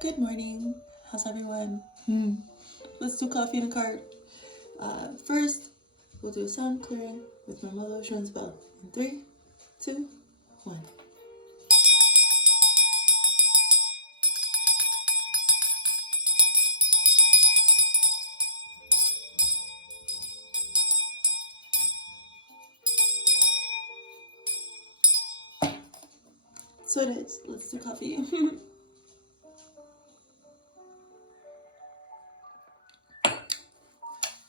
Good morning. How's everyone? Let's do coffee in a cart. First, we'll do a sound clearing with my Mother Ocean's bell. In 3, 2, 1. So it is. Let's do coffee.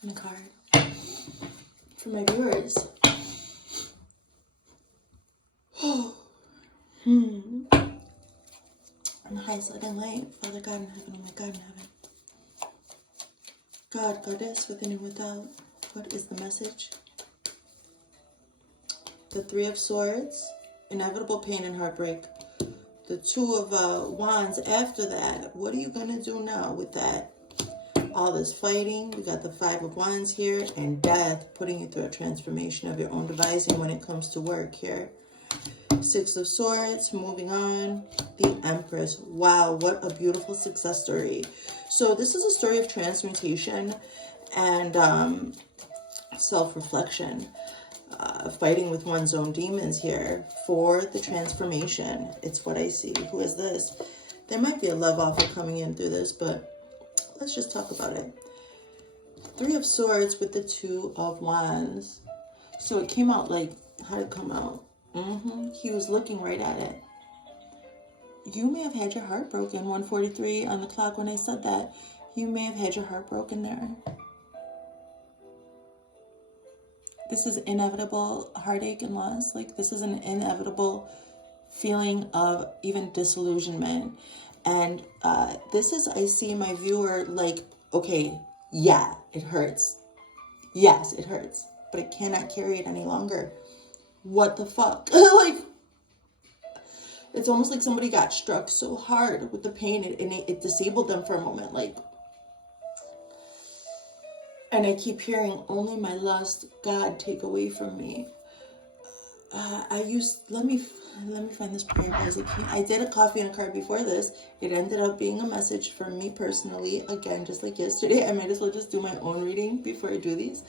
In a card. For my viewers. On the highest light and light, Father God in heaven, oh my God in heaven. God, Goddess, within and without, what is the message? The Three of Swords, inevitable pain and heartbreak. The Two of Wands after that. What are you going to do now with that? All this fighting. We got the Five of Wands here, and death, putting you through a transformation of your own devising when it comes to work here. Six of Swords, moving on. The Empress. Wow, what a beautiful success story. So this is a story of transmutation and self-reflection. Fighting with one's own demons here for the transformation. It's what I see. Who is this? There might be a love offer coming in through this, but let's just talk about it. Three of Swords with the Two of Wands. So it came out like, how did it come out? He was looking right at it. You may have had your heart broken. 1:43 on the clock when I said that. You may have had your heart broken there. This is inevitable heartache and loss. Like, this is an inevitable feeling of even disillusionment. And this is, I see my viewer like, okay, yeah, it hurts. Yes, it hurts. But I cannot carry it any longer. What the fuck? Like, it's almost like somebody got struck so hard with the pain and it disabled them for a moment. Like, and I keep hearing, only my lust, God, take away from me. Let me find this prayer, guys. I did a coffee and a card before this. It ended up being a message for me personally. Again, just like yesterday, I might as well just do my own reading before I do these.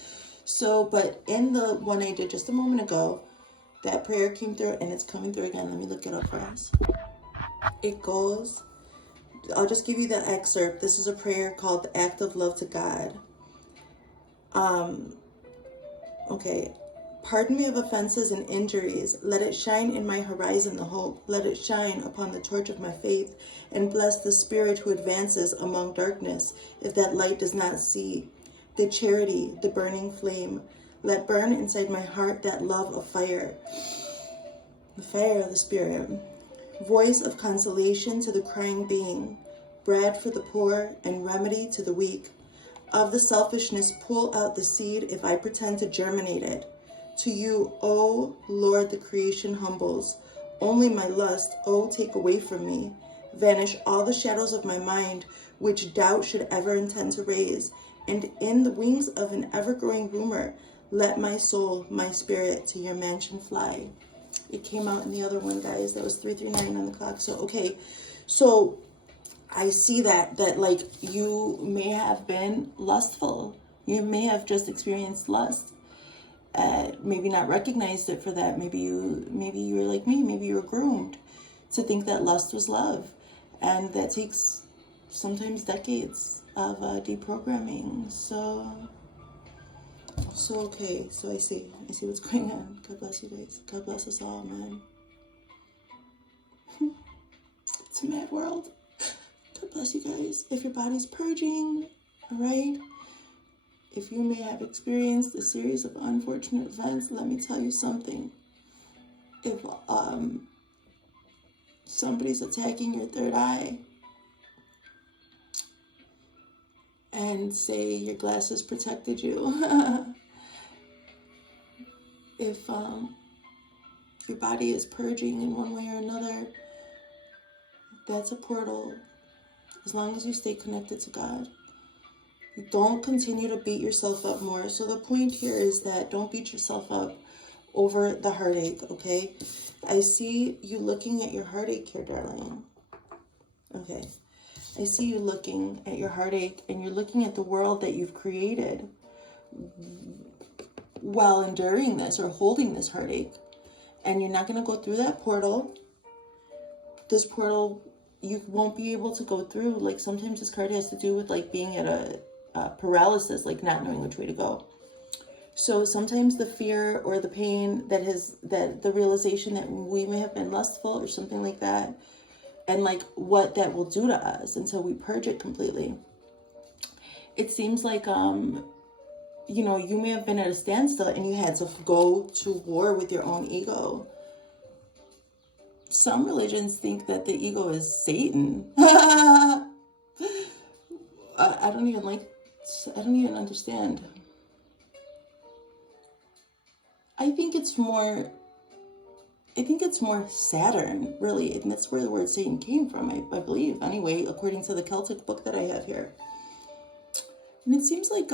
So, but in the one I did just a moment ago, that prayer came through and it's coming through again. Let me look it up for us. It goes, I'll just give you the excerpt. This is a prayer called the Act of Love to God. Okay. Pardon me of offenses and injuries. Let it shine in my horizon the hope. Let it shine upon the torch of my faith, and bless the spirit who advances among darkness, if that light does not see. The charity, the burning flame. Let burn inside my heart that love of fire. The fire of the spirit. Voice of consolation to the crying being. Bread for the poor and remedy to the weak. Of the selfishness, pull out the seed if I pretend to germinate it. To you, O Lord, the creation humbles. Only my lust, O take away from me. Vanish all the shadows of my mind, which doubt should ever intend to raise. And in the wings of an ever-growing rumor, let my soul, my spirit, to your mansion fly. It came out in the other one, guys. That was 339 on the clock. So, okay. So, I see that like you may have been lustful. You may have just experienced lust. Maybe not recognized it for that. Maybe you were like me. Maybe you were groomed to think that lust was love, and that takes sometimes decades of deprogramming. So okay. So I see what's going on. God bless you guys. God bless us all, man. It's a mad world. God bless you guys. If your body's purging, all right? If you may have experienced a series of unfortunate events, let me tell you something. If somebody's attacking your third eye and say your glasses protected you, if your body is purging in one way or another, that's a portal. As long as you stay connected to God. Don't continue to beat yourself up more. So the point here is that don't beat yourself up over the heartache, okay? I see you looking at your heartache here, darling. Okay. I see you looking at your heartache, and you're looking at the world that you've created while enduring this or holding this heartache. And you're not going to go through that portal. This portal you won't be able to go through. Like, sometimes this card has to do with like being at a paralysis, like not knowing which way to go. So sometimes the fear or the pain that the realization that we may have been lustful or something like that, and like what that will do to us until we purge it completely. It seems like you know, you may have been at a standstill and you had to go to war with your own ego. Some religions think that the ego is Satan. I don't even understand. I think it's more Saturn, really, and that's where the word Satan came from, I believe, anyway, according to the Celtic book that I have here. And it seems like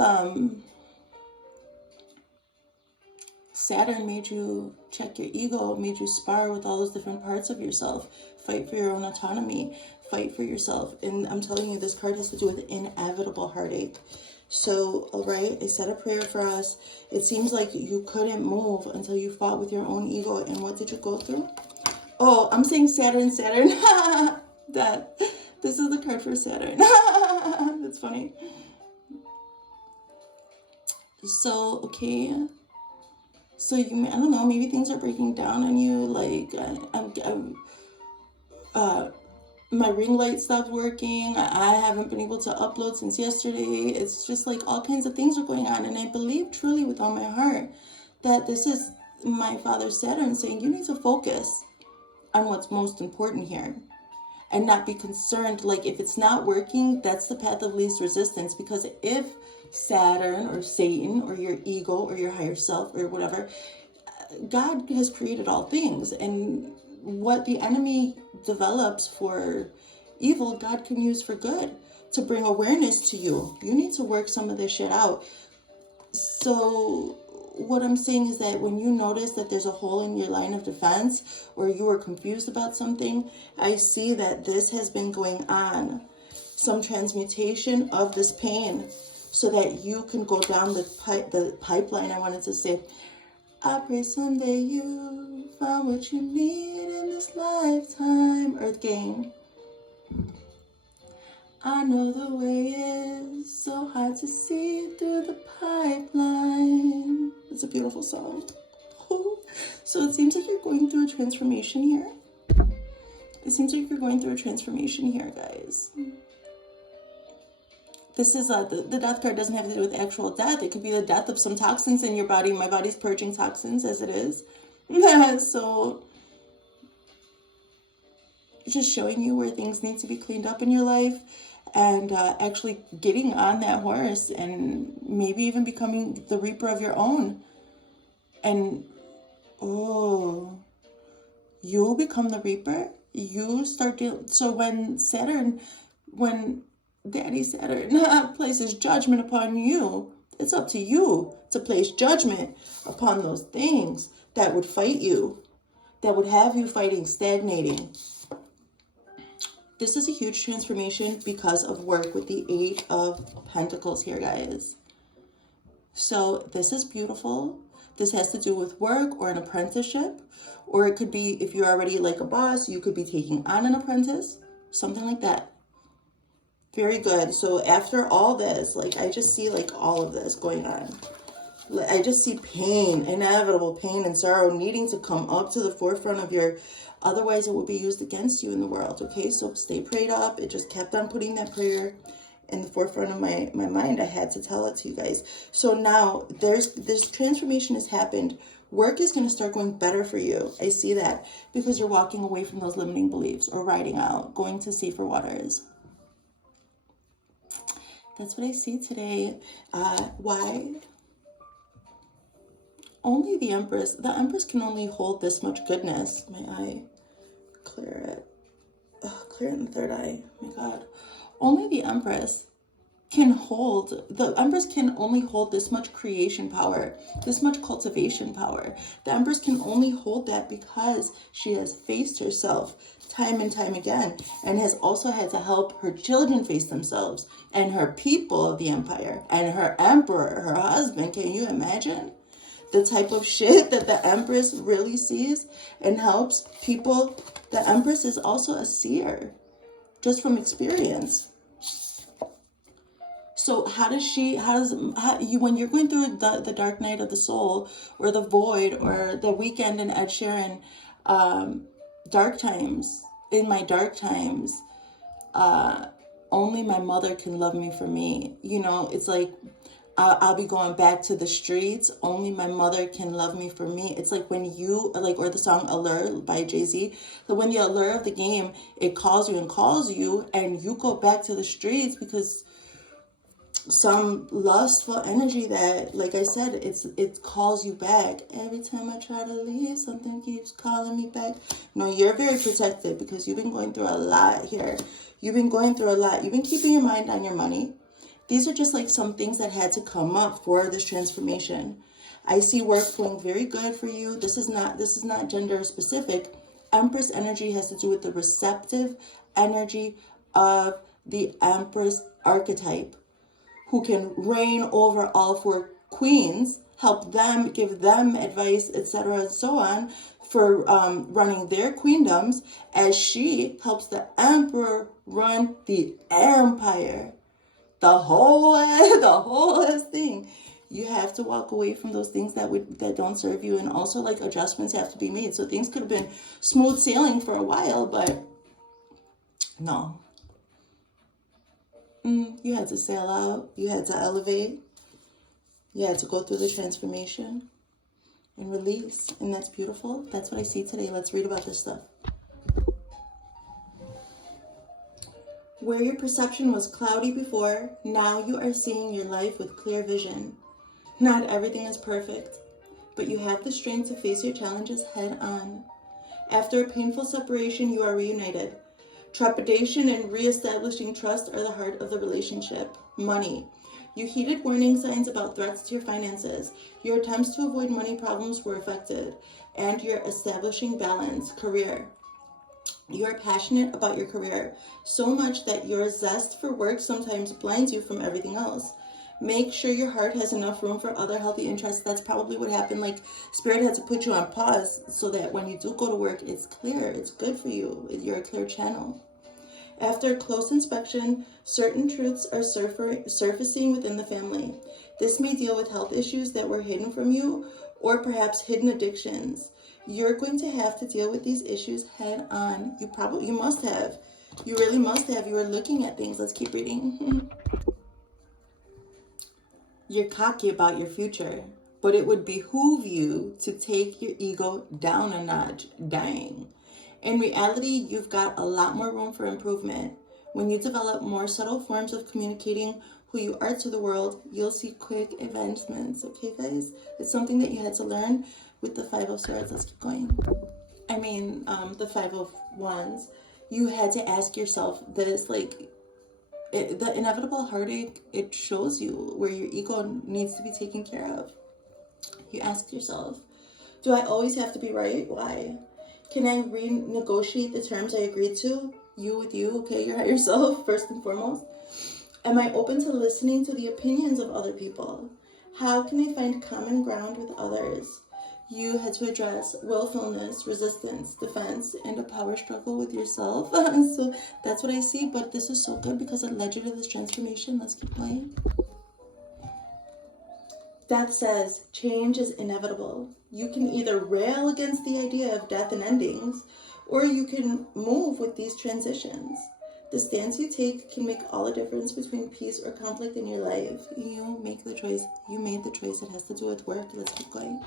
Saturn made you check your ego, made you spar with all those different parts of yourself, fight for your own autonomy, fight for yourself. And I'm telling you, this card has to do with inevitable heartache. So, all right, I said a prayer for us. It seems like you couldn't move until you fought with your own ego. And what did you go through? Oh, I'm saying Saturn. This is the card for Saturn. That's funny. So, okay. So you, I don't know, maybe things are breaking down on you. Like, my ring light stopped working. I haven't been able to upload since yesterday. It's just like all kinds of things are going on. And I believe truly with all my heart that this is my father Saturn saying you need to focus on what's most important here. And not be concerned, like if it's not working, that's the path of least resistance. Because if Saturn or Satan or your ego or your higher self or whatever, God has created all things. And what the enemy develops for evil, God can use for good to bring awareness to you. You need to work some of this shit out. So what I'm saying is that when you notice that there's a hole in your line of defense or you are confused about something, I see that this has been going on. Some transmutation of this pain so that you can go down the pipeline, I wanted to say. I pray someday you find what you need in this lifetime. Earth Gang. I know the way is so hard to see through the pipeline. It's a beautiful song. So it seems like you're going through a transformation here. Guys. This is the death card doesn't have to do with actual death. It could be the death of some toxins in your body. My body's purging toxins as it is. So just showing you where things need to be cleaned up in your life, and actually getting on that horse and maybe even becoming the reaper of your own. And you'll become the reaper. You start to, so when Daddy Saturn places judgment upon you, it's up to you to place judgment upon those things that would fight you, that would have you fighting, stagnating. This is a huge transformation because of work with the Eight of Pentacles here, guys. So this is beautiful. This has to do with work or an apprenticeship, or it could be, if you're already like a boss, you could be taking on an apprentice, something like that. Very good. So after all this, like, I just see like all of this going on. I just see pain, inevitable pain and sorrow needing to come up to the forefront of your, otherwise it will be used against you in the world. Okay, so stay prayed up. It just kept on putting that prayer in the forefront of my mind. I had to tell it to you guys. So now this transformation has happened. Work is going to start going better for you. I see that because you're walking away from those limiting beliefs or riding out, going to safer waters. That's what I see today. Why? Only the Empress. The Empress can only hold this much goodness. My eye. Clear it. Clear it in the third eye. Oh my God. Only the Empress can hold, the Empress can only hold this much creation power, this much cultivation power. The Empress can only hold that because she has faced herself time and time again, and has also had to help her children face themselves, and her people of the empire, and her emperor, her husband. Can you imagine the type of shit that the Empress really sees and helps people? The Empress is also a seer, just from experience. So when you're going through the dark night of the soul, or the void, or the Weekend and Ed Sheeran, dark times, in my dark times, only my mother can love me for me. You know, it's like, I'll be going back to the streets. Only my mother can love me for me. It's like when you, like, or the song Allure by Jay-Z. So when the allure of the game, it calls you and calls you, and you go back to the streets because some lustful energy that, like I said, it calls you back. Every time I try to leave, something keeps calling me back. No, you're very protected because you've been going through a lot here. You've been going through a lot. You've been keeping your mind on your money. These are just like some things that had to come up for this transformation. I see work flowing very good for you. This is not gender specific. Empress energy has to do with the receptive energy of the Empress archetype, who can reign over all four queens, help them, give them advice, etc., and so on, for running their queendoms, as she helps the emperor run the empire. The whole thing. You have to walk away from those things that don't serve you, and also like adjustments have to be made. So things could have been smooth sailing for a while, but no. You had to sail out. You had to elevate. You had to go through the transformation and release. And that's beautiful. That's what I see today. Let's read about this stuff. Where your perception was cloudy before, now you are seeing your life with clear vision. Not everything is perfect, but you have the strength to face your challenges head on. After a painful separation, you are reunited. Trepidation and reestablishing trust are the heart of the relationship. Money. You heeded warning signs about threats to your finances. Your attempts to avoid money problems were affected, and you're establishing balance. Career. You are passionate about your career, so much that your zest for work sometimes blinds you from everything else. Make sure your heart has enough room for other healthy interests. That's probably what happened. Like, Spirit had to put you on pause so that when you do go to work, it's clear. It's good for you. You're a clear channel. After a close inspection, certain truths are surfacing within the family. This may deal with health issues that were hidden from you, or perhaps hidden addictions. You're going to have to deal with these issues head on. You must have. You really must have. You were looking at things. Let's keep reading. You're cocky about your future, but it would behoove you to take your ego down a notch. Dang. In reality, you've got a lot more room for improvement. When you develop more subtle forms of communicating who you are to the world, you'll see quick advancements. Okay, guys? It's something that you had to learn with the Five of Swords. Let's keep going. The Five of Wands. You had to ask yourself this, like, the inevitable heartache, it shows you where your ego needs to be taken care of. You ask yourself, do I always have to be right? Why? Can I renegotiate the terms I agreed to? You with you, okay? You're at yourself, first and foremost. Am I open to listening to the opinions of other people? How can I find common ground with others? You had to address willfulness, resistance, defense, and a power struggle with yourself. So that's what I see, but this is so good because it led you to this transformation. Let's keep going. Death says change is inevitable. You can either rail against the idea of death and endings, or you can move with these transitions. The stance you take can make all the difference between peace or conflict in your life. You make the choice. You made the choice. It has to do with work. Let's keep going.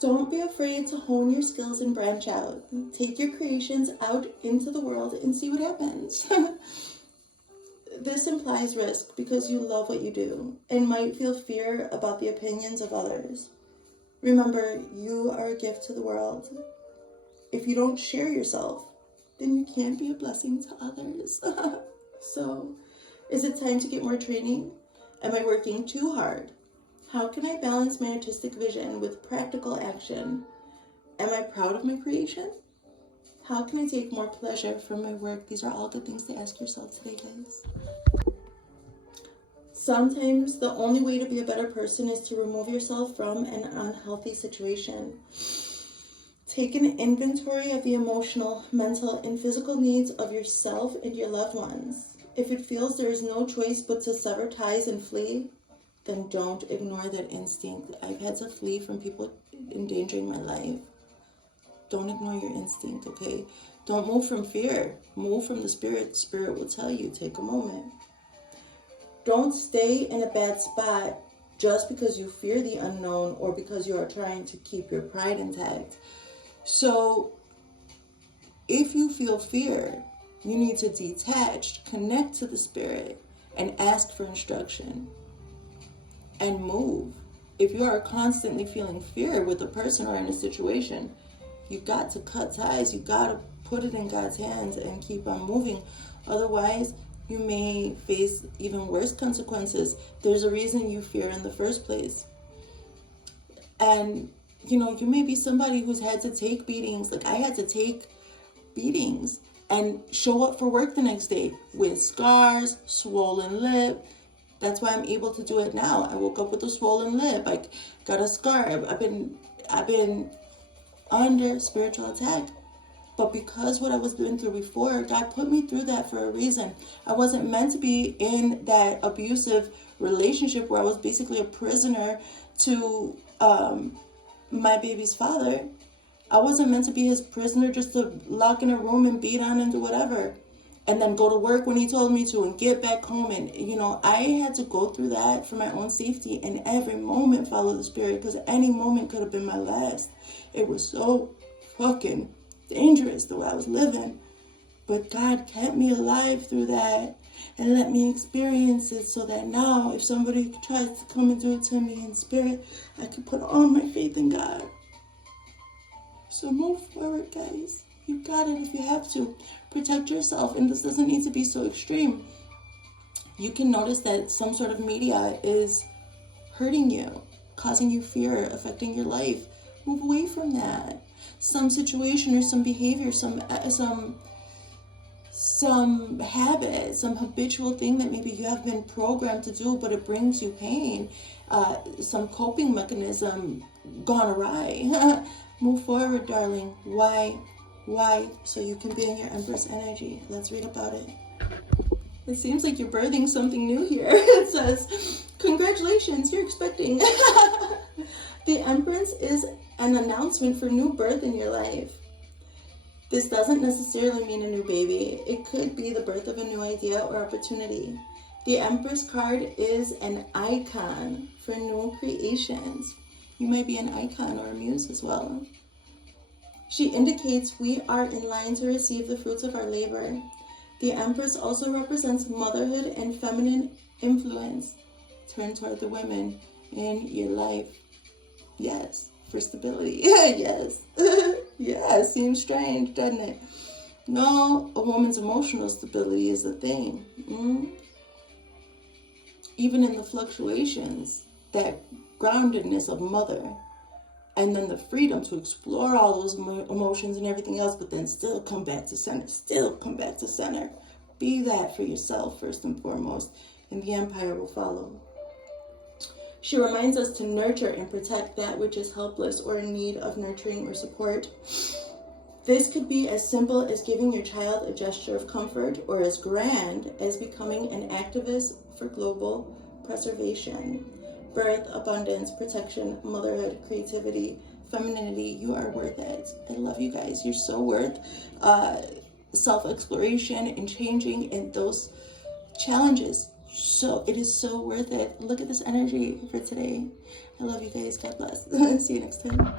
Don't be afraid to hone your skills and branch out. Take your creations out into the world and see what happens. This implies risk because you love what you do and might feel fear about the opinions of others. Remember, you are a gift to the world. If you don't share yourself, then you can't be a blessing to others. So, is it time to get more training? Am I working too hard? How can I balance my artistic vision with practical action? Am I proud of my creation? How can I take more pleasure from my work? These are all good things to ask yourself today, guys. Sometimes the only way to be a better person is to remove yourself from an unhealthy situation. Take an inventory of the emotional, mental, and physical needs of yourself and your loved ones. If it feels there is no choice but to sever ties and flee, then don't ignore that instinct. I've had to flee from people endangering my life. Don't ignore your instinct, okay? Don't move from fear. Move from the spirit. Spirit will tell you, take a moment. Don't stay in a bad spot just because you fear the unknown or because you are trying to keep your pride intact. So if you feel fear, you need to detach, connect to the spirit, and ask for instruction and move. If you are constantly feeling fear with a person or in a situation, you got to cut ties. You got to put it in God's hands and keep on moving. Otherwise, you may face even worse consequences. There's a reason you fear in the first place. And, you know, you may be somebody who's had to take beatings. Like I had to take beatings and show up for work the next day with scars, swollen lip. That's why I'm able to do it now. I woke up with a swollen lip. I got a scar. I've been under spiritual attack. But because what I was doing through before, God put me through that for a reason. I wasn't meant to be in that abusive relationship where I was basically a prisoner to my baby's father. I wasn't meant to be his prisoner just to lock in a room and beat on and do whatever. And then go to work when he told me to and get back home. And, you know, I had to go through that for my own safety and every moment follow the spirit because any moment could have been my last. It was so fucking dangerous the way I was living. But God kept me alive through that and let me experience it so that now if somebody tries to come and do it to me in spirit, I can put all my faith in God. So move forward, guys. You got it if you have to. Protect yourself, and this doesn't need to be so extreme. You can notice that some sort of media is hurting you, causing you fear, affecting your life. Move away from that. Some situation or some behavior, some habit, some habitual thing that maybe you have been programmed to do, but it brings you pain. Some coping mechanism gone awry. Move forward, darling. Why? So you can be in your Empress energy. Let's read about it. It seems like you're birthing something new here. It says, congratulations, you're expecting. The Empress is an announcement for new birth in your life. This doesn't necessarily mean a new baby. It could be the birth of a new idea or opportunity. The Empress card is an icon for new creations. You might be an icon or a muse as well. She indicates we are in line to receive the fruits of our labor. The Empress also represents motherhood and feminine influence. Turn toward the women in your life. Yes, for stability. Yes. Yeah, seems strange, doesn't it? No, a woman's emotional stability is a thing. Even in the fluctuations, that groundedness of mother. And then the freedom to explore all those emotions and everything else, but then still come back to center. Be that for yourself first and foremost, and the empire will follow. She reminds us to nurture and protect that which is helpless or in need of nurturing or support. This could be as simple as giving your child a gesture of comfort, or as grand as becoming an activist for global preservation. Birth, abundance, protection, motherhood, creativity, femininity. You are worth it. I love you guys. You're so worth self-exploration and changing and those challenges. So it is so worth it. Look at this energy for today. I love you guys. God bless. See you next time.